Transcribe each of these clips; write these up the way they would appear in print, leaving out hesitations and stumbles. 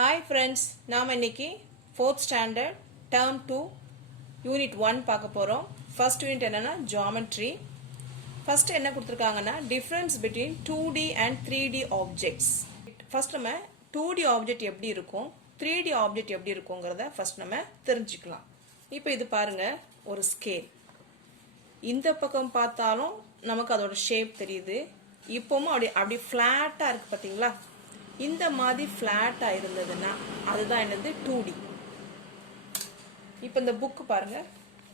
Hi friends, நாம இன்னைக்கு 4th standard term 2 unit 1 பார்க்க போறோம். First unit என்னன்னா geometry. First என்ன கொடுத்திருக்காங்கன்னா difference between 2D and 3D objects. First நம்ம 2D object எப்படி இருக்கும் 3D object எப்படி இருக்கும்ங்கறத first நம்ம தெரிஞ்சுக்கலாம். இப்போ இது பாருங்க ஒரு ஸ்கேல். இந்த பக்கம் பார்த்தாலும் நமக்கு அதோட ஷேப் தெரியுது. இப்போவும் அப்படி ஃப்ளாட்டா இருக்கு பாத்தீங்களா? இந்த மாதிரி ஃப்ளாட்டா இருந்ததுன்னா அதுதான் என்னது 2D. இப்போ இந்த புக் பாருங்க,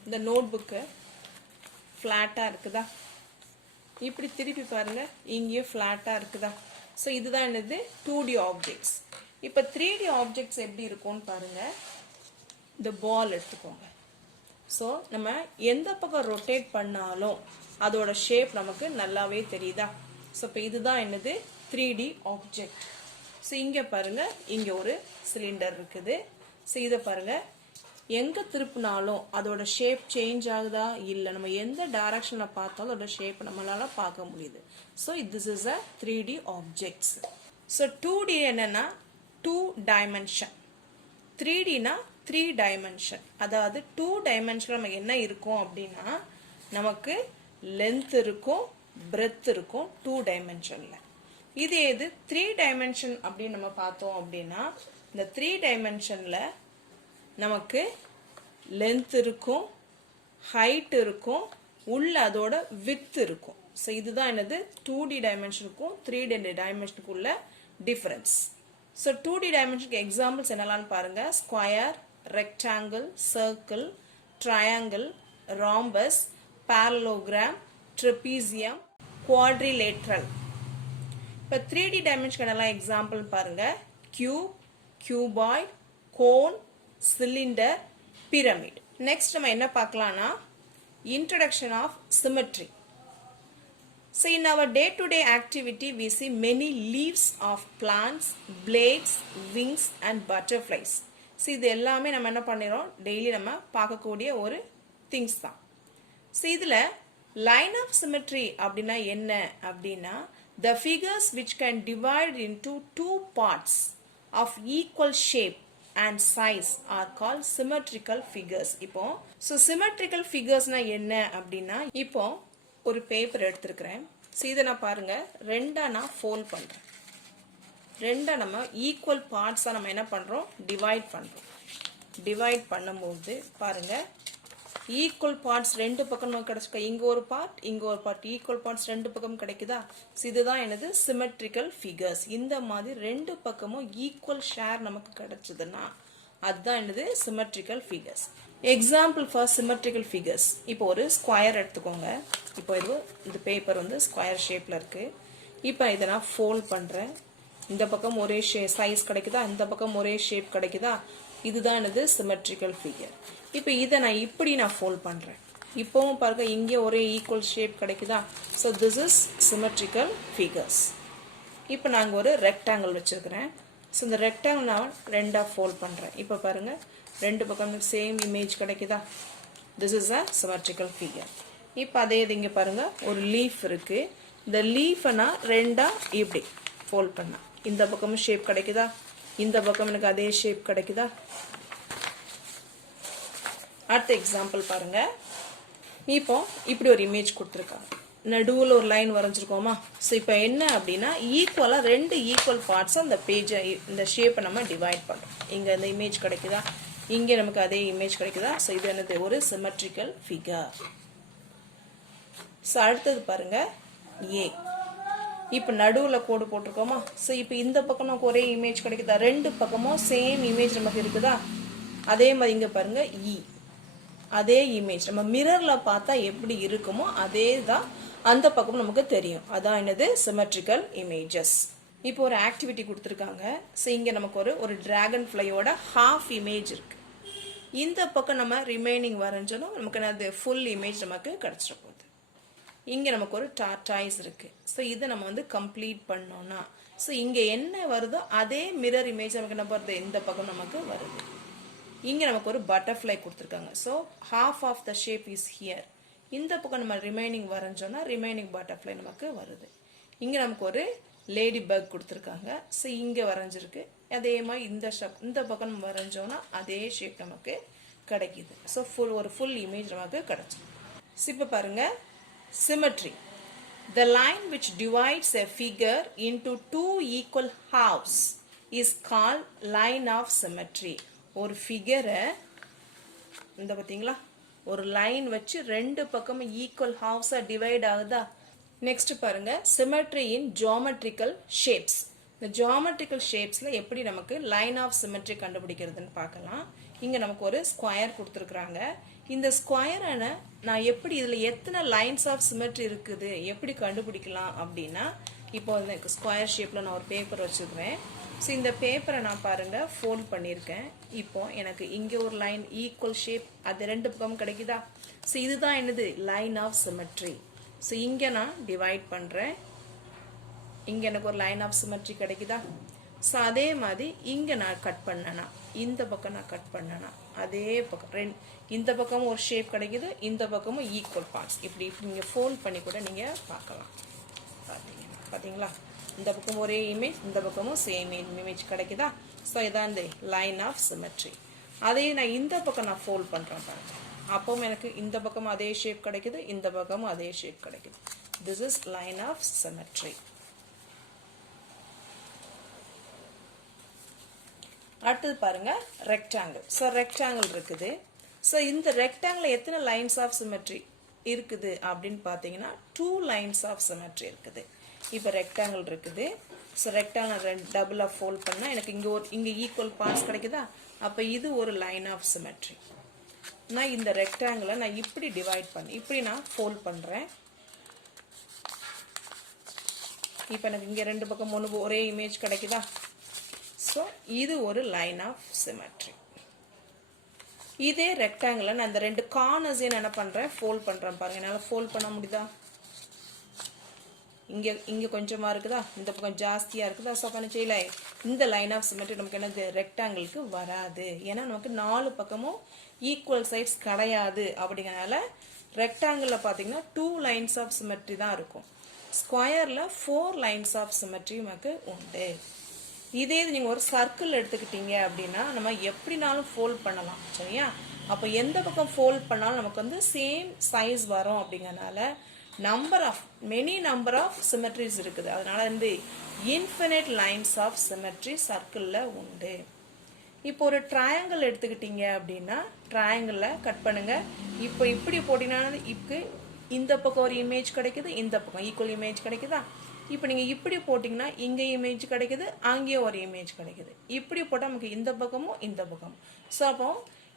இந்த நோட் புக் ஃப்ளாட்டா இருக்குதா? இப்படி திருப்பி பாருங்க, இங்கேயும் ஃப்ளாட்டா இருக்குதா? ஸோ இதுதான் என்னது 2D ஆப்ஜெக்ட்ஸ். இப்போ 3D ஆப்ஜெக்ட்ஸ் எப்படி இருக்கும்னு பாருங்க. இந்த பால் எடுத்துக்கோங்க. ஸோ நம்ம எந்த பக்கம் ரொட்டேட் பண்ணாலும் அதோட ஷேப் நமக்கு நல்லாவே தெரியுதா? ஸோ இப்போ இதுதான் என்னது 3D ஆப்ஜெக்ட். ஸோ இங்கே பாருங்க, இங்கே ஒரு சிலிண்டர் இருக்குது. ஸோ இதை பாருங்க, எங்கே திருப்பினாலும் அதோட ஷேப் சேஞ்ச் ஆகுதா இல்லை, நம்ம எந்த டைரக்ஷனில் பார்த்தாலும் அதோட ஷேப் நம்மளால பார்க்க முடியுது. So this is a 3D objects. So 2D என்னன்னா 2 டைமென்ஷன், 3Dனா 3 டைமென்ஷன். அதாவது 2 டைமென்ஷன் நமக்கு என்ன இருக்கும் அப்படின்னா நமக்கு லென்த் இருக்கும், பிரெத் இருக்கும் 2 டைமென்ஷன்ல. இது எது 3 டைமென்ஷன் அப்படின்னு நம்ம பார்த்தோம் அப்படின்னா இந்த 3 டைமென்ஷன்ல நமக்கு லென்த் இருக்கும், ஹைட் இருக்கும், உள்ள அதோட வித் இருக்கும். ஸோ இதுதான் என்னது 2D டைமென்ஷனுக்கும் 3D டைமென்ஷனுக்கும் உள்ள டிஃபரன்ஸ். ஸோ 2D டைமென்ஷனுக்கு எக்ஸாம்பிள்ஸ் என்னெல்லாம் பாருங்க. Square, rectangle, circle, triangle, rhombus, parallelogram, trapezium, quadrilateral. இப்போ 3D டைமென்ஷன் எல்லாம் எக்ஸாம்பிள் பாருங்க. Cube, cuboid, cone, cylinder, pyramid. Next நம்ம என்ன பார்க்கலாம்னா introduction of symmetry. So in our day-to-day activity we see many leaves of plants, blades, wings and butterflies. So இது எல்லாமே நம்ம என்ன பண்ணிரோம், டெய்லி நம்ம பார்க்கக்கூடிய ஒரு திங்ஸ் தான். So இதுல line of symmetry அப்படின்னா என்ன அப்படின்னா the figures which can divide into two parts of equal shape and size are called symmetrical figures. இப்போ so symmetrical figuresனா என்ன அப்படின்னா இப்போ ஒரு பேப்பர் எடுத்துருக்கிறேன். ஸோ இதை நான் பாருங்க ரெண்டா நான் ஃபோல்ட் பண்றேன். ரெண்டா நம்ம ஈக்குவல் பார்ட்ஸா நம்ம என்ன பண்றோம், டிவைட் பண்றோம். டிவைட் பண்ணும்போது பாருங்க ஈக்குவல் பார்ட்ஸ் ரெண்டு பக்கம் நமக்கு கிடைச்சிருக்க, இங்க ஒரு பார்ட் இங்க ஒரு பார்ட், ஈக்குவல் பார்ட்ஸ் ரெண்டு பக்கம் கிடைக்குதா? இதுதான் என்னது சிமெட்ரிக்கல் ஃபிகர்ஸ். இந்த மாதிரி ரெண்டு பக்கமும் ஈக்குவல் ஷேர் நமக்கு கிடைச்சதுன்னா அதுதான் என்னது symmetrical figures. Example for symmetrical figures. இப்போ ஒரு ஸ்கொயர் எடுத்துக்கோங்க. இப்போ இந்த பேப்பர் வந்து ஸ்கொயர் ஷேப்ல இருக்கு. இப்போ இதை நான் ஃபோல்ட் பண்றேன். இந்த பக்கம் ஒரே சைஸ் கிடைக்குதா, இந்த பக்கம் ஒரே ஷேப் கிடைக்குதா? இதுதான் என்னது சிமெட்ரிக்கல் ஃபிகர். இப்போ இதை நான் இப்படி நான் ஃபோல்ட் பண்றேன். இப்போவும் பாருங்க இங்கே ஒரே ஈக்குவல் ஷேப் கிடைக்குதா? So this is symmetrical figures. இப்போ நாங்கள் ஒரு ரெக்டாங்கிள் வச்சிருக்கிறேன். ஸோ இந்த ரெக்டாங்கிள் நான் ரெண்டா ஃபோல்ட் பண்றேன். இப்போ பாருங்க ரெண்டு பக்கம் சேம் இமேஜ் கிடைக்குதா? This is a symmetrical figure. இப்போ அதே இது இங்கே பாருங்க ஒரு லீஃப் இருக்கு. இந்த லீஃபை நான் ரெண்டா இப்படி ஃபோல்ட் பண்ணா இந்த பக்கமும் ஷேப் கிடைக்குதா? இந்த பக்கம் எனக்கு அதே ஷேப் கிடைக்குதா? அடுத்த எக்ஸாம்பிள் பாருங்க. இப்போ இப்படி ஒரு இமேஜ் கொடுத்துருக்காங்க, நடுவில் ஒரு லைன் வரைஞ்சிருக்கோமா? ஸோ இப்போ என்ன அப்படின்னா ஈக்குவலா ரெண்டு ஈக்குவல் பார்ட்ஸ் அந்த பேஜை இந்த ஷேப்பை நம்ம டிவைட் பண்றோம். இங்க இந்த இமேஜ் கிடைக்குதா, இங்க நமக்கு அதே இமேஜ் கிடைக்குதா? ஸோ இது என்னது ஒரு சிமெட்ரிக்கல் ஃபிகர். ஸோ அடுத்தது பாருங்க ஏ. இப்போ நடுவில் கோடு போட்டிருக்கோமா? ஸோ இப்போ இந்த பக்கம் நமக்கு ஒரே இமேஜ் கிடைக்குதா? ரெண்டு பக்கமும் சேம் இமேஜ் நமக்கு இருக்குதா? அதே மாதிரி இங்க பாருங்க இ, அதே இமேஜ் நம்ம மிரர்ல பார்த்தா எப்படி இருக்குமோ அதே தான் அந்த பக்கம் நமக்கு தெரியும். அதான் என்னது சிமெட்ரிக்கல் இமேஜஸ். இப்போ ஒரு ஆக்டிவிட்டி கொடுத்துருக்காங்க. ஸோ இங்க நமக்கு ஒரு டிராகன் ஃப்ளையோட ஹாஃப் இமேஜ் இருக்கு. இந்த பக்கம் நம்ம ரிமைனிங் வரைஞ்சாலும் நமக்கு என்னது ஃபுல் இமேஜ் நமக்கு கிடைச்சிட போகுது. இங்க நமக்கு ஒரு டார்டாய்ஸ் இருக்கு. ஸோ இதை நம்ம வந்து கம்ப்ளீட் பண்ணோம்னா ஸோ இங்க என்ன வருதோ அதே மிரர் இமேஜ் நமக்கு என்ன வருது, இந்த பக்கம் நமக்கு வருது. இங்க நமக்கு ஒரு பட்டர்ஃப்ளை கொடுத்துருக்காங்க. So half of the shape is here. இந்த பக்கம் நம்ம ரிமைனிங் வரைஞ்சோம்னா ரிமைனிங் பட்டர்ஃப்ளை நமக்கு வருது. இங்க நமக்கு ஒரு லேடி பக் கொடுத்துருக்காங்க. ஸோ இங்கே வரைஞ்சிருக்கு. அதே மாதிரி இந்த பக்கம் நம்ம வரைஞ்சோம்னா அதே ஷேப் நமக்கு கிடைக்குது. ஸோ ஒரு ஃபுல் இமேஜ் நமக்கு கிடைச்சு. இப்போ பாருங்க, symmetry. The line which divides a figure into two equal halves is called line of symmetry. ஒரு ஃபிகரை இந்த பார்த்தீங்களா, ஒரு லைன் வச்சு ரெண்டு பக்கமும் ஈக்குவல் ஹாஃப்ஸா டிவைட் ஆகுதா. நெக்ஸ்ட் பாருங்க, சிமெட்ரி இன் ஜியோமெட்ரிக்கல் ஷேப்ஸ். இந்த ஜியோமெட்ரிக்கல் ஷேப்ஸ்ல எப்படி நமக்கு லைன் ஆஃப் சிமெட்ரி கண்டுபிடிக்கிறதுன்னு பார்க்கலாம். இங்க நமக்கு ஒரு ஸ்கொயர் கொடுத்துருக்குறாங்க. இந்த ஸ்கொயரை நான் எப்படி இதுல எத்தனை லைன்ஸ் ஆஃப் சிமெட்ரி இருக்குது எப்படி கண்டுபிடிக்கலாம் அப்படின்னா, இப்போ எனக்கு ஸ்கொயர் ஷேப்ல நான் ஒரு பேப்பர் வச்சுக்கிறேன். ஸோ இந்த பேப்பரை நான் பாருங்க ஃபோல்ட் பண்ணியிருக்கேன். இப்போ எனக்கு இங்கே ஒரு லைன் ஈக்குவல் ஷேப் அது ரெண்டு பக்கமும் கிடைக்குதா. ஸோ இதுதான் என்னது லைன் ஆஃப் சிமெட்ரி. ஸோ இங்கே நான் டிவைட் பண்ணுறேன். இங்கே எனக்கு ஒரு லைன் ஆஃப் சிமெட்ரி கிடைக்குதா. ஸோ அதே மாதிரி இங்கே நான் கட் பண்ணேன்னா, இந்த பக்கம் நான் கட் பண்ணேன்னா அதே பக்கம் இந்த பக்கமும் ஒரு ஷேப் கிடைக்குது, இந்த பக்கமும் ஈக்குவல் பார்ட்ஸ். இப்படி நீங்கள் ஃபோல்ட் பண்ணி கூட நீங்கள் பார்க்கலாம். பார்த்தீங்களா, இந்த பக்கம் ஒரே இமேஜ், இந்த பக்கமும் சேம் இமேஜ் கிடைக்குதா. ஸோ இதான் இந்த லைன் ஆஃப் சிமெட்ரி. அதே நான் இந்த பக்கம் நான் ஃபோல்ட் பண்ணுறேன் பாருங்க, அப்பவும் எனக்கு இந்த பக்கம் அதே ஷேப் கிடைக்குது, இந்த பக்கமும் அதே ஷேப் கிடைக்குது. This is line of symmetry. அடுத்தது பாருங்க, ரெக்டாங்கிள். ஸோ ரெக்டாங்கிள் இருக்குது. ஸோ இந்த ரெக்டாங்கிள் எத்தனை லைன்ஸ் ஆஃப் சிமெட்ரி இருக்குது அப்படின்னு பார்த்தீங்கன்னா 2 லைன்ஸ் ஆஃப் சிமெட்ரி இருக்குது. இப்போ ரெக்டாங்கிள் இருக்குது. ஸோ ரெக்டாங்கிள் டபுளாக ஃபோல்ட் பண்ணால் எனக்கு இங்கே ஈக்குவல் பார்ட்ஸ் கிடைக்குதா. அப்போ இது ஒரு லைன் ஆஃப் சிமெட்ரி. நான் இந்த ரெக்டாங்கிளை நான் இப்படி டிவைட் இப்படி நான் ஃபோல்ட் பண்ணுறேன். இப்போ எனக்கு இங்கே ரெண்டு பக்கம் ஒரே இமேஜ் கிடைக்குதா. ஸோ இது ஒரு லைன் ஆஃப் சிமெட்ரி. இதே ரெக்டாங்கிளை நான் இந்த ரெண்டு கார்னர்ஸையும் என்ன பண்ணுறேன், ஃபோல்ட் பண்ணுறேன் பாருங்க. என்னால் ஃபோல்ட் பண்ண முடியுதா. இங்கே கொஞ்சமாக இருக்குதா, இந்த பக்கம் ஜாஸ்தியாக இருக்குதா. ஸோ பண்ண செய்யல, இந்த லைன் ஆஃப் சிமெட்ரி நமக்கு என்னது ரெக்டாங்கிளுக்கு வராது. ஏன்னா நமக்கு 4 பக்கமும் ஈக்குவல் சைட்ஸ் கிடையாது. அப்படிங்கிறனால ரெக்டாங்கிளில் பார்த்தீங்கன்னா 2 லைன்ஸ் ஆஃப் சிமெட்ரி தான் இருக்கும். ஸ்கொயரில் 4 லைன்ஸ் ஆஃப் சிமெட்ரி நமக்கு உண்டு. இதே இது நீங்கள் ஒரு சர்க்கிள் எடுத்துக்கிட்டீங்க அப்படின்னா நம்ம எப்படினாலும் ஃபோல்ட் பண்ணலாம், சரியா. அப்போ எந்த பக்கம் ஃபோல்ட் பண்ணாலும் நமக்கு வந்து சேம் சைஸ் வரும். அப்படிங்கிறனால மெனி நம்பர் ஆஃப் சிமெட்ரிஸ் இருக்குது. அதனால வந்து இன்ஃபினிட் லைன்ஸ் ஆஃப் சிமெட்ரி சர்க்கிளில் உண்டு. இப்போ ஒரு ட்ரையாங்கிள் எடுத்துக்கிட்டீங்க அப்படின்னா ட்ரையாங்கிளில் கட் பண்ணுங்க. இப்போ இப்படி போட்டிங்கன்னா இப்போ இந்த பக்கம் ஒரு இமேஜ் கிடைக்குது, இந்த பக்கம் ஈக்குவல் இமேஜ் கிடைக்குதா. இப்போ நீங்கள் இப்படி போட்டிங்கன்னா இங்கே இமேஜ் கிடைக்குது, அங்கேயும் ஒரு இமேஜ் கிடைக்குது. இப்படி போட்டால் நமக்கு இந்த பக்கமும் இந்த பக்கமும். ஸோ அப்போ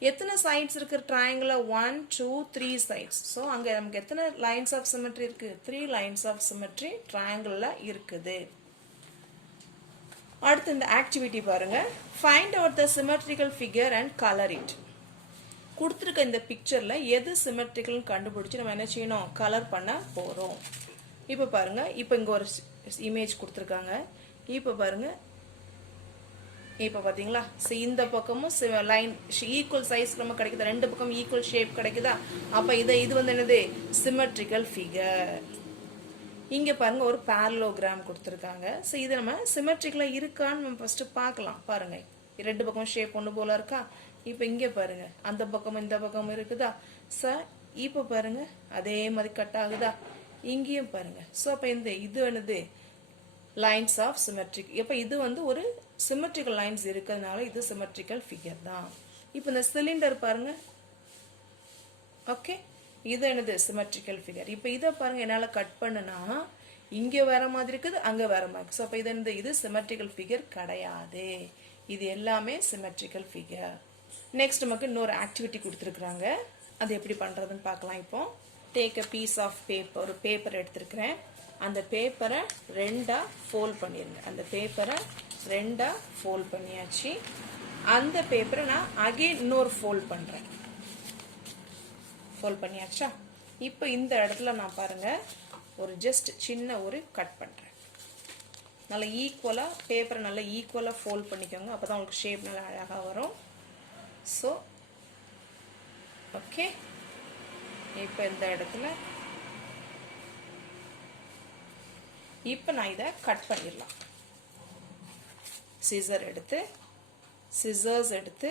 எத்தனை சைட்ஸ் இருக்குது ட்ரையாங்கிள், 1 2 3 சைட்ஸ். ஸோ அங்கே நமக்கு எத்தனை லைன்ஸ் ஆஃப் சிமெட்ரி இருக்குது, 3 லைன்ஸ் ஆஃப் சிமெட்ரி ட்ரையாங்கிளில் இருக்குது. அடுத்து இந்த ஆக்டிவிட்டி பாருங்க, find out the symmetrical figure and colour it. கொடுத்துருக்க இந்த பிக்சரில் எது சிமெட்ரிக்கல்னு கண்டுபிடிச்சி நம்ம என்ன செய்யணும், கலர் பண்ண போகிறோம். இப்போ பாருங்க, இப்போ இங்கே ஒரு இமேஜ் கொடுத்துருக்காங்க. இப்போ பாருங்க, இப்போ பார்த்தீங்களா. ஸோ இந்த பக்கமும் லைன் ஈக்குவல் சைஸ் நம்ம கிடைக்குது, ரெண்டு பக்கம் ஈக்குவல் ஷேப் கிடைக்குதா. அப்போ இது வந்து என்னது சிமெட்ரிக்கல் ஃபிகர். இங்கே பாருங்க ஒரு பேரலோகிராம் கொடுத்துருக்காங்க. ஸோ இது நம்ம சிமெட்ரிக்கலாக இருக்கான்னு நம்ம ஃபஸ்ட்டு பார்க்கலாம். பாருங்க, ரெண்டு பக்கம் ஷேப் ஒன்று போல இருக்கா. இப்போ இங்கே பாருங்க, அந்த பக்கமும் இந்த பக்கமும் இருக்குதா. ஸோ இப்போ பாருங்க அதே மாதிரி கட் ஆகுதா, இங்கேயும் பாருங்க. ஸோ அப்போ இது என்னது லைன்ஸ் ஆஃப் சிமெட்ரிக். இப்போ இது வந்து ஒரு சிமெட்ரிக்கல் லைன்ஸ் இருக்கிறதுனால இது சிமெட்ரிக்கல் ஃபிகர் தான். இப்போ இந்த சிலிண்டர் பாருங்க, ஓகே, இது என்னது சிமெட்ரிக்கல் ஃபிகர். இப்போ இதை பாருங்க, என்னால் கட் பண்ணுனா இங்கே வேற மாதிரி இருக்குது, அங்கே வேற மாதிரி. ஸோ அப்போ இது சிமெட்ரிக்கல் ஃபிகர் கிடையாது. இது எல்லாமே சிமெட்ரிக்கல் ஃபிகர். நெக்ஸ்ட் நமக்கு இன்னொரு ஆக்டிவிட்டி கொடுத்துருக்குறாங்க, அது எப்படி பண்ணுறதுன்னு பார்க்கலாம். இப்போ take a piece of paper, ஒரு பேப்பர் எடுத்துருக்கிறேன். அந்த பேப்பரை 2ஆ ஃபோல்ட் பண்ணிடுங்க. அந்த பேப்பரை 2ஆ ஃபோல்ட் பண்ணியாச்சு. அந்த பேப்பரை நான் அகைன் இன்னொரு ஃபோல்ட் பண்ணுறேன். ஃபோல்ட் பண்ணியாச்சா. இப்போ இந்த இடத்துல நான் பாருங்க ஒரு ஜஸ்ட் சின்ன ஒரு கட் பண்ணுறேன். நல்லா ஈக்குவலாக பேப்பரை நல்லா ஈக்குவலாக ஃபோல்ட் பண்ணிக்கோங்க, அப்போ தான் உங்களுக்கு ஷேப் நல்லா அழகாக வரும். ஸோ ஓகே, இப்போ இந்த இடத்துல இப்போ நான் இதை கட் பண்ணிடலாம். சிசர்ஸ் எடுத்து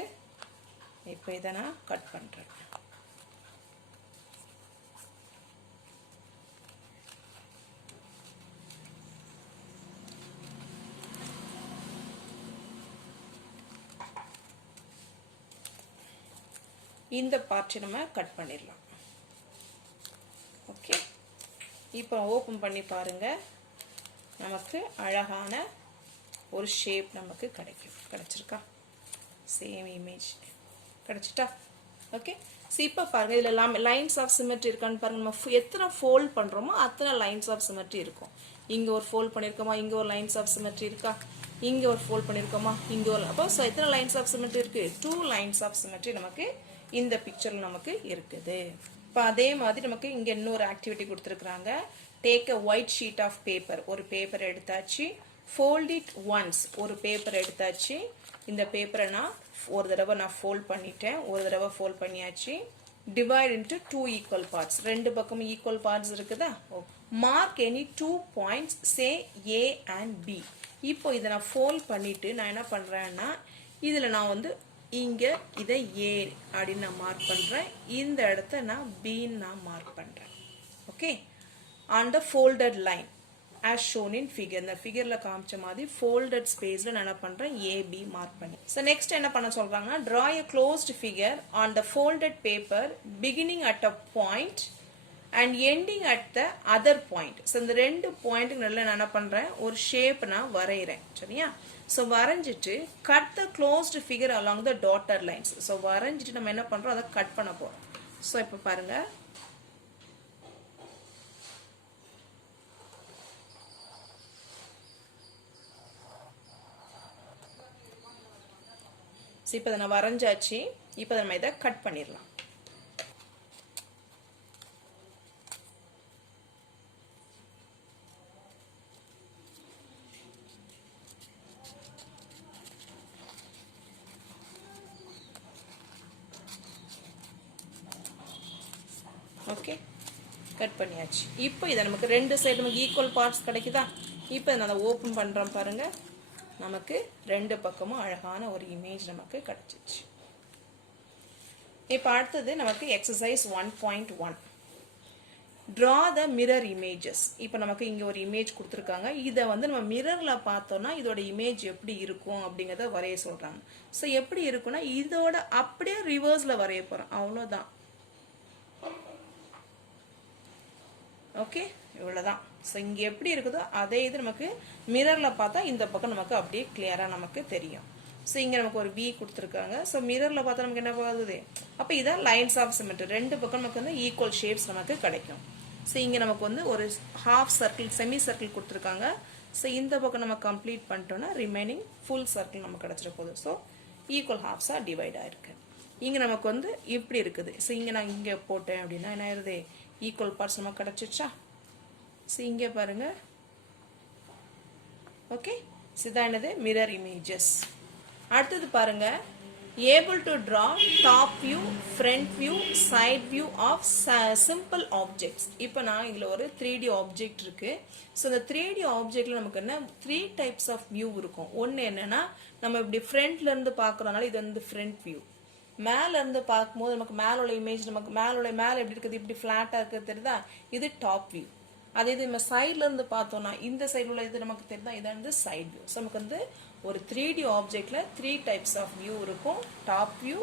இப்போ இதை நான் கட் பண்ணுறேன். இந்த பார்ட்டை நம்ம கட் பண்ணிடலாம். ஓகே, இப்போ ஓப்பன் பண்ணி பாருங்க, நமக்கு அழகான ஒரு ஷேப் நமக்கு கிடைச்சிருக்கா? சேம் இமேஜ் கிடைச்சிட்டா? ஓகே, இப்போ பாருங்க, இதில் எல்லாமே லைன்ஸ் ஆஃப் சிமெட்ரி இருக்கான்னு பாருங்க. நம்ம எத்தனை ஃபோல்ட் பண்ணுறோமோ அத்தனை லைன்ஸ் ஆஃப் சிமெட்ரி இருக்கும். இங்கே ஒரு ஃபோல்ட் பண்ணியிருக்கோமா, இங்கே ஒரு லைன்ஸ் ஆஃப் சிமெட்ரி இருக்கா, இங்கே ஒரு ஃபோல்ட் பண்ணியிருக்கோமா, இங்கே ஒரு, அப்போ ஸோ எத்தனை லைன்ஸ் ஆஃப் சிமெட்ரி இருக்குது? 2 லைன்ஸ் ஆஃப் சிமெட்ரி நமக்கு இந்த பிக்சரில் நமக்கு இருக்குது. இப்போ அதே மாதிரி நமக்கு இங்கே இன்னொரு ஆக்டிவிட்டி கொடுத்துருக்குறாங்க. Take a white sheet of paper. ஒரு பேப்பர் எடுத்தாச்சு, ஃபோல்ட் இட் ஒன்ஸ். ஒரு பேப்பர் எடுத்தாச்சு, இந்த பேப்பரை ஒரு தடவை நான் ஃபோல்ட் பண்ணிட்டேன், ஒரு தடவை ஃபோல்ட் பண்ணியாச்சு. Divide into 2 equal parts. ரெண்டு பக்கமும் ஈக்குவல் பார்ட்ஸ் இருக்குதா? Mark any 2 points, say A and B. இப்போ இதை நான் ஃபோல்ட் பண்ணிட்டு நான் என்ன பண்ணுறேன்னா, இதில் நான் இங்கே இதை ஏ அப்படின்னு நான் மார்க் பண்ணுறேன், இந்த இடத்த நான் பின்னு நான் மார்க் பண்ணுறேன். Okay, on the folded line as shown in figure. இந்த ஃபிகரில் காமிச்ச மாதிரி ஃபோல்டட் ஸ்பேஸில் நான் என்ன பண்ணுறேன், ஏபி மார்க் பண்ணி. ஸோ நெக்ஸ்ட் என்ன பண்ண சொல்கிறாங்கன்னா, draw a closed figure on the folded paper beginning at a point and ending at the other point. So இந்த ரெண்டு பாயிண்ட்டுக்கு நல்லா நான் என்ன பண்ணுறேன், ஒரு ஷேப் நான் வரைகிறேன். சரியா? ஸோ வரைஞ்சிட்டு cut the closed figure along the daughter lines. So வரைஞ்சிட்டு நம்ம என்ன பண்ணுறோம், அதை கட் பண்ண போகிறோம். ஸோ இப்போ பாருங்கள், இப்போ நான் வரைஞ்சாச்சு. இப்போ நம்ம இதை கட் பண்ணிடலாம். ஓகே, கட் பண்ணியாச்சு. இப்போ இதை நமக்கு ரெண்டு சைடு நமக்கு ஈக்குவல் பார்ட்ஸ் கிடைக்குதா? இப்போ நான் அதை ஓப்பன் பண்ணுறேன் பாருங்க, நமக்கு ரெண்டு பக்கமும் அழகான ஒரு இமேஜ் நமக்கு கிடைச்சிச்சு. இப்போ அடுத்தது நமக்கு exercise 1.1, draw the mirror images. இப்போ நமக்கு இங்கே ஒரு இமேஜ் கொடுத்துருக்காங்க. இதை நம்ம மிரரில் பார்த்தோம்னா இதோட இமேஜ் எப்படி இருக்கும் அப்படிங்கிறத வரைய சொல்கிறாங்க. ஸோ எப்படி இருக்குன்னா, இதோட அப்படியே ரிவர்ஸில் வரைய போகிறோம், அவ்வளோதான். ஓகே, இவ்வளோதான். ஸோ இங்கே எப்படி இருக்குதோ அதே இது நமக்கு மிரரில் பார்த்தா இந்த பக்கம் நமக்கு அப்படியே கிளியராக நமக்கு தெரியும். ஸோ இங்கே நமக்கு ஒரு பி கொடுத்துருக்காங்க. ஸோ மிரரில் பார்த்தா நமக்கு என்ன ஆகுது, அப்போ இதான் லைன்ஸ் ஆஃப் சிமெட்ரி. ரெண்டு பக்கம் நமக்கு ஈக்குவல் ஷேப்ஸ் நமக்கு கிடைக்கும். ஸோ இங்கே நமக்கு ஒரு ஹாஃப் சர்க்கிள், செமி சர்க்கிள் கொடுத்துருக்காங்க. ஸோ இந்த பக்கம் நம்ம கம்ப்ளீட் பண்ணிட்டோன்னா ரிமைனிங் ஃபுல் சர்க்கிள் நமக்கு கிடச்சிட போகுது. ஸோ ஈக்குவல் ஹாஃப்ஸாக டிவைட் ஆகிருக்கு. இங்கே நமக்கு இப்படி இருக்குது. ஸோ இங்கே நான் இங்கே போட்டேன் அப்படின்னா என்ன ஆயிருது, ஈக்குவல் பார்ட்ஸ் நமக்கு கிடச்சிச்சா? ஸோ இங்கே பாருங்க. ஓகே, இதுதான் என்னது, மிரர் இமேஜஸ். அடுத்தது பாருங்க, able to draw top view, front view, side view of simple objects. இப்போ நான் இதில் ஒரு 3D ஆப்ஜெக்ட் இருக்கு. ஸோ இந்த 3D ஆப்ஜெக்ட்ல நமக்கு என்ன 3 டைப்ஸ் ஆஃப் வியூ இருக்கும். ஒன்று என்னன்னா, நம்ம இப்படி ஃப்ரண்ட்ல இருந்து பார்க்கறதுனால இது ஃப்ரண்ட் வியூ. மேல இருந்து பார்க்கும்போது நமக்கு மேல உள்ள இமேஜ், நமக்கு மேல எப்படி இருக்குது, இப்படி ஃபிளாட்டா இருக்குது தெரியுதா, இது டாப் வியூ. அதே இது நம்ம சைட்ல இருந்து பார்த்தோம்னா இந்த சைடு உள்ள இது நமக்கு தெரியுதா, இதான் சைட் வியூ. ஸோ நமக்கு ஒரு 3D ஆப்ஜெக்ட்ல 3 டைப்ஸ் ஆஃப் வியூ இருக்கும், top view,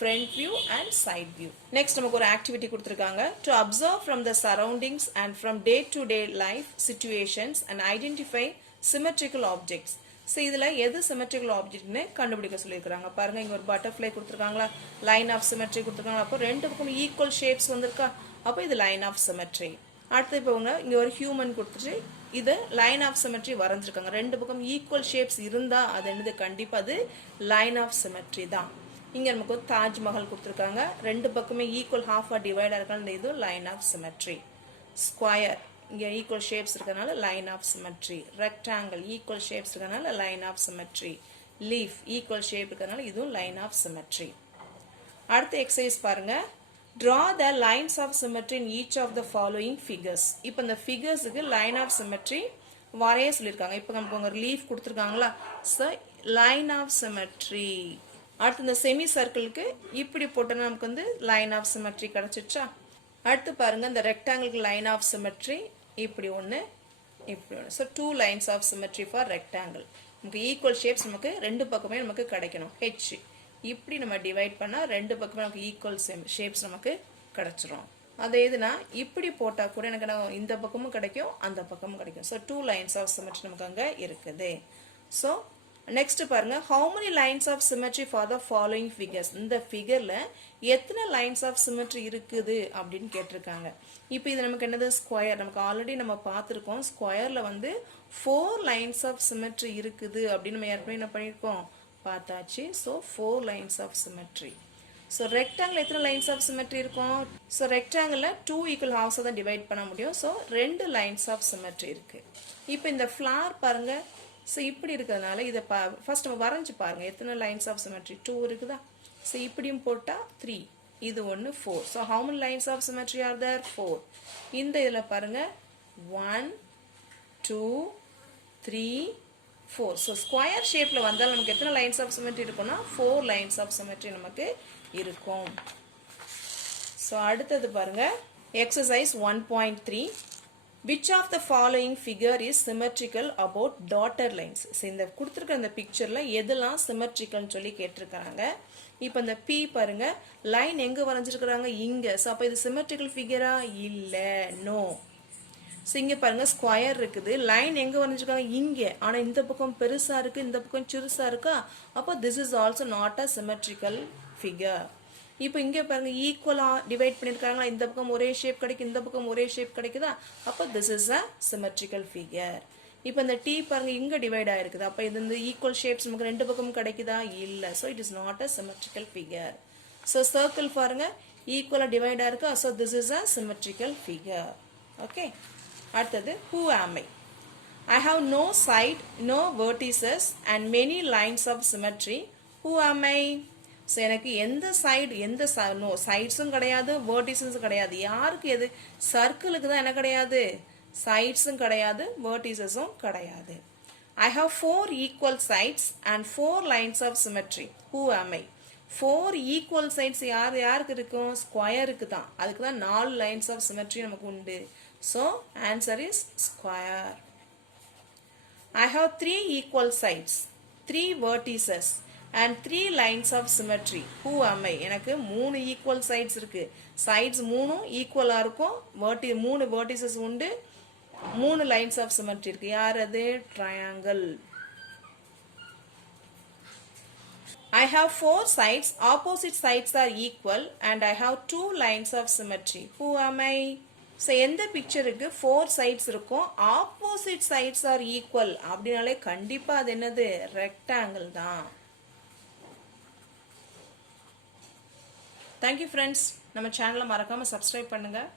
front view and side view. Next நமக்கு ஒரு ஆக்டிவிட்டி கொடுத்திருக்காங்க, to observe from the surroundings and from day to day life situations and identify symmetrical objects. So இதில் எது symmetrical ஆப்ஜெக்ட்னு கண்டுபிடிக்க சொல்லியிருக்காங்க. பாருங்க, இங்கே ஒரு பட்டர்ஃப்ளை கொடுத்துருக்காங்களா, லைன் ஆஃப் சிமெட்ரி கொடுத்துருக்காங்களா, அப்போ ரெண்டு பக்கம் ஈக்குவல் ஷேப்ஸ் வந்திருக்கா, அப்போ இது லைன் ஆஃப் சிமெட்ரி. அடுத்து இப்போ இங்கே ஒரு ஹியூமன் கொடுத்துட்டு இது லைன் ஆஃப் சிமெட்ரி வரைஞ்சிருக்காங்க. ரெண்டு பக்கம் ஈக்குவல் ஷேப்ஸ் இருந்தால் அது என்னது, கண்டிப்பாக அது லைன் ஆஃப் சிமெட்ரி தான். இங்கே நமக்கு ஒரு தாஜ்மஹல் கொடுத்துருக்காங்க, ரெண்டு பக்கமே ஈக்குவல் ஹாஃபாக டிவைடாக இருக்காங்க, இது லைன் ஆஃப் சிமெட்ரி. ஸ்கொயர், இங்கே ஈக்குவல் ஷேப்ஸ் இருக்கனால line of symmetry. Rectangle, equal shapes இருக்கனால line of symmetry. Leaf, equal shape இருக்கனால இதுவும் லைன் ஆஃப் சிமெட்ரி. அடுத்த எக்ஸசைஸ் பாருங்க, draw the lines of symmetry in each of the following figures. இப்போ இந்த ஃபிகர்ஸுக்கு line of symmetry வரைய சொல்லியிருக்காங்க. இப்போ நமக்கு உங்க லீஃப் கொடுத்துருக்காங்களா, ஸோ லைன் ஆஃப் சிமெட்ரி. அடுத்து இந்த செமி சர்க்கிளுக்கு இப்படி போட்டோன்னா நமக்கு வந்து லைன் ஆஃப் சிமெட்ரி கிடச்சிச்சா. அடுத்து பாருங்க இந்த ரெக்டாங்கிளுக்கு லைன் ஆஃப் சிமெட்ரி இப்படி ஒன்று இப்படி ஒன்று. So 2 lines of symmetry for rectangle. நமக்கு ஈக்குவல் ஷேப்ஸ் நமக்கு ரெண்டு பக்கமே நமக்கு கிடைக்கணும். ஹெச் இப்படி நம்ம டிவைட் பண்ணால் ரெண்டு பக்கமே நமக்கு ஈக்குவல் ஷேப்ஸ் நமக்கு கிடச்சிரும். அது எதுனா இப்படி போட்டால் கூட எனக்கு இந்த பக்கமும் கிடைக்கும் அந்த பக்கமும் கிடைக்கும். ஸோ 2 lines ஆஃப் சிமெட்ரி நமக்கு அங்கே இருக்குது. ஸோ நெக்ஸ்ட் பாருங்க, how many lines of symmetry for the following figures. இந்த ஃபிகர்ல எத்தனை லைன்ஸ் ஆஃப் சிமெட்ரி இருக்குது அப்படின்னு கேட்டிருக்காங்க. இப்போ இது நமக்கு என்னது ஸ்கொயர். நமக்கு ஆல்ரெடி நம்ம பார்த்துருக்கோம் ஸ்கொயர்ல வந்து 4 lines of symmetry இருக்குது அப்படின்னு நம்ம ஏற்கனவே என்ன பண்ணியிருக்கோம் பார்த்தாச்சு. So 4 lines of symmetry. So rectangle எத்தனை லைன்ஸ் ஆஃப் சிமெட்ரி இருக்கும். ஸோ ரெக்டாங்கிளில் 2 equal halves தான் டிவைட் பண்ண முடியும். ஸோ 2 lines ஆஃப் சிமெட்ரி இருக்கு. இப்போ இந்த ஃப்ளார் பாருங்க. ஸோ இப்படி இருக்கிறதுனால இதை ஃபர்ஸ்ட் நம்ம வரைஞ்சி பாருங்க எத்தனை லைன்ஸ் ஆஃப் சிமெட்ரி 2 இருக்குதா. ஸோ இப்படியும் போட்டால் 3, இது ஒன்று 4. So how many lines of symmetry are there? 4. இந்த இதில் பாருங்க 1 2 3 4. ஸோ ஸ்கொயர் ஷேப்பில் வந்தால் நமக்கு எத்தனை லைன்ஸ் ஆஃப் சிமெட்ரி இருக்கும்னா 4 lines ஆஃப் சிமெட்ரி நமக்கு இருக்கும். ஸோ அடுத்தது பாருங்க exercise 1.3. Which of the following figure is symmetrical about dotted lines? So இந்த கொடுத்துருக்க இந்த பிக்சரில் எதெல்லாம் சிமெட்ரிக்கல்னு சொல்லி கேட்டிருக்கிறாங்க. இப்போ இந்த P பாருங்க லைன் எங்கே வரைஞ்சிருக்கிறாங்க இங்கே. ஸோ அப்போ இது சிமெட்ரிக்கல் ஃபிகரா இல்லை, நோ. ஸோ இங்கே பாருங்க ஸ்கொயர் இருக்குது, லைன் எங்கே வரைஞ்சிருக்காங்க இங்கே, ஆனால் இந்த பக்கம் பெருசாக இருக்குது இந்த பக்கம் சிறுசாக இருக்கா. அப்போ this is also not a symmetrical figure. இப்போ இங்கே பாருங்க ஈக்குவலாக டிவைட் பண்ணியிருக்காங்களா, இந்த பக்கம் ஒரே ஷேப் கிடைக்கும் இந்த பக்கம் ஒரே ஷேப் கிடைக்குதா. அப்போ this is a symmetrical figure. இப்போ இந்த T பாருங்க இங்கே டிவைட் ஆயிருக்குது. அப்போ இது இந்த ஈக்குவல் ஷேப்ஸ் நமக்கு ரெண்டு பக்கமும் கிடைக்குதா இல்லை. So it is not a symmetrical figure. So circle பாருங்க ஈக்குவலாக டிவைட் ஆயிருக்கா. So this is a symmetrical figure. Okay. அடுத்தது who am I? I have no side, no vertices and many lines of symmetry. Who am I? So எனக்கு எந்த side எந்த no சைட்ஸும் கிடையாது வேர்டிசஸும் கிடையாது. யாருக்கு எது சர்க்கிளுக்கு தான் என்ன கிடையாது சைட்ஸும் கிடையாது வேர்டிசஸும் கிடையாது. I have 4 equal sides and 4 lines of symmetry. Who am I? 4 equal sides யாருக்கு இருக்கும் ஸ்கொயருக்கு தான். அதுக்கு தான் 4 lines of symmetry நமக்கு உண்டு. So answer is square. I have 3 equal sides, 3 vertices and 3 lines of symmetry. Who am I? எனக்கு 3 equal sides இருக்கு. sides 3 ஈக்குவலா இருக்கும். 3 vertices உண்டு. 3 lines of symmetry இருக்கு. யார் அது? triangle. I have 4 sides, opposite sides are equal and I have 2 lines of symmetry. Who am I? So எந்த பிக்சருக்கு 4 sides இருக்கும் ஆப்போசிட் sides are equal அப்படின்னாலே கண்டிப்பாக அது என்னது ரெக்டாங்கிள் தான். Thank you friends. நம்ம சேனலை மறக்காமல் சப்ஸ்கிரைப் பண்ணுங்கள்.